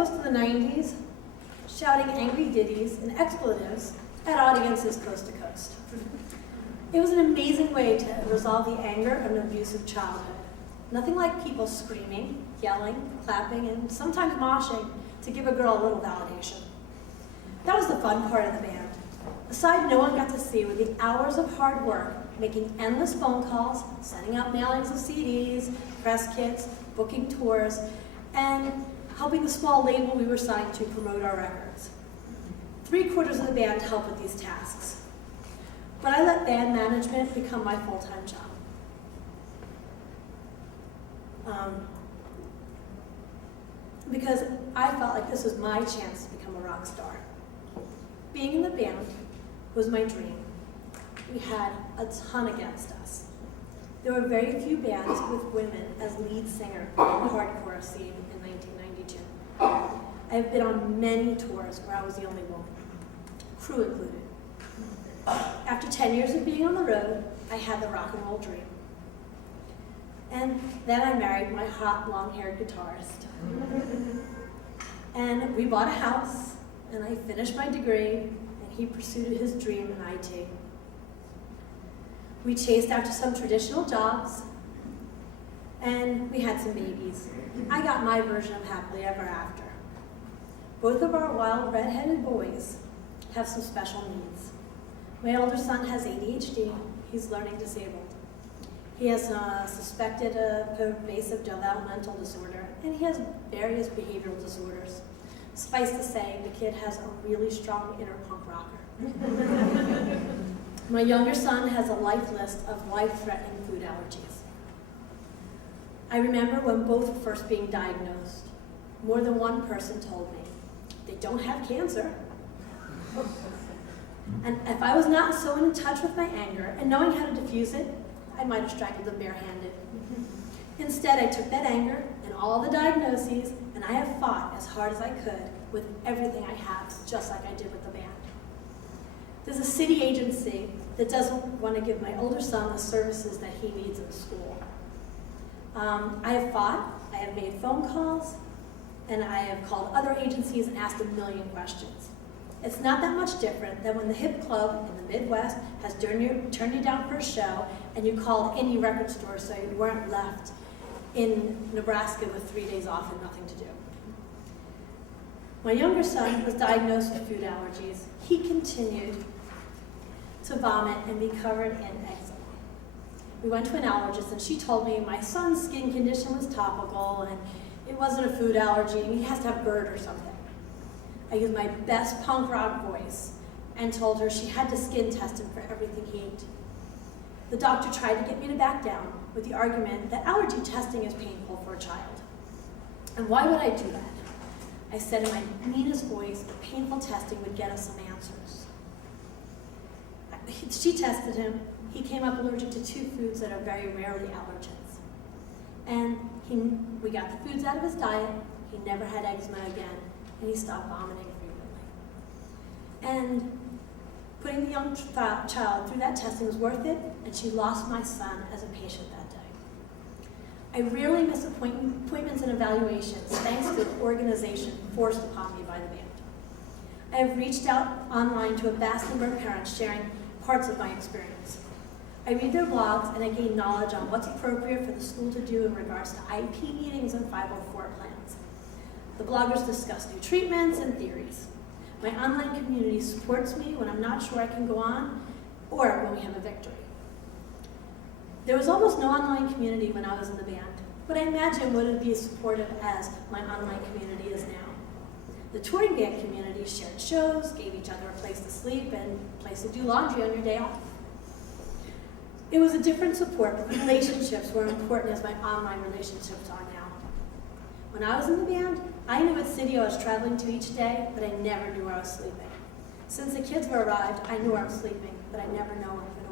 most of the 90s, shouting angry ditties and expletives at audiences coast to coast. It was an amazing way to resolve the anger of an abusive childhood. Nothing like people screaming, yelling, clapping, and sometimes moshing to give a girl a little validation. That was the fun part of the band. The side no one got to see were the hours of hard work, making endless phone calls, sending out mailings of CDs, press kits, booking tours, and helping the small label we were signed to promote our records. 3/4 of the band helped with these tasks. But I let band management become my full-time job. Because I felt like this was my chance to become a rock star. Being in the band was my dream. We had a ton against us. There were very few bands with women as lead singer in the hardcore scene in 1992. I have been on many tours where I was the only woman, crew included. After 10 years of being on the road, I had the rock and roll dream. And then I married my hot, long-haired guitarist. And we bought a house, and I finished my degree, and he pursued his dream in IT. We chased after some traditional jobs, and we had some babies. I got my version of happily ever after. Both of our wild, red-headed boys have some special needs. My older son has ADHD. He's learning disabled. He has suspected pervasive developmental disorder, and he has various behavioral disorders. Suffice to say, the kid has a really strong inner punk rocker. My younger son has a life list of life-threatening food allergies. I remember when both were first being diagnosed, more than one person told me, they don't have cancer. And if I was not so in touch with my anger and knowing how to diffuse it, I might have strangled them barehanded. Instead, I took that anger and all the diagnoses, and I have fought as hard as I could with everything I have, just like I did with the band. There's a city agency that doesn't want to give my older son the services that he needs in school. I have fought, I have made phone calls, and I have called other agencies and asked a million questions. It's not that much different than when the hip club in the Midwest has turned you down for a show and you called any record store so you weren't left in Nebraska with 3 days off and nothing to do. My younger son was diagnosed with food allergies. He continued to vomit and be covered in eczema. We went to an allergist and she told me my son's skin condition was topical and it wasn't a food allergy and he has to have GERD or something. I used my best punk rock voice and told her she had to skin test him for everything he ate. The doctor tried to get me to back down with the argument that allergy testing is painful for a child. And why would I do that? I said in my meanest voice that painful testing would get us some answers. She tested him. He came up allergic to 2 foods that are very rarely allergens. And we got the foods out of his diet. He never had eczema again. And he stopped vomiting frequently. And putting the young child through that testing was worth it, and she lost my son as a patient that day. I rarely miss appointments and evaluations thanks to the organization forced upon me by the band. I have reached out online to a vast number of parents sharing parts of my experience. I read their blogs and I gain knowledge on what's appropriate for the school to do in regards to IP meetings and 504 plans. The bloggers discuss new treatments and theories. My online community supports me when I'm not sure I can go on or when we have a victory. There was almost no online community when I was in the band, but I imagine would it be as supportive as my online community is now. The touring band community shared shows, gave each other a place to sleep, and a place to do laundry on your day off. It was a different support, but relationships were important as my online relationships are now. When I was in the band, I knew what city I was traveling to each day, but I never knew where I was sleeping. Since the kids were arrived, I knew where I'm sleeping, but I never know where I'm going to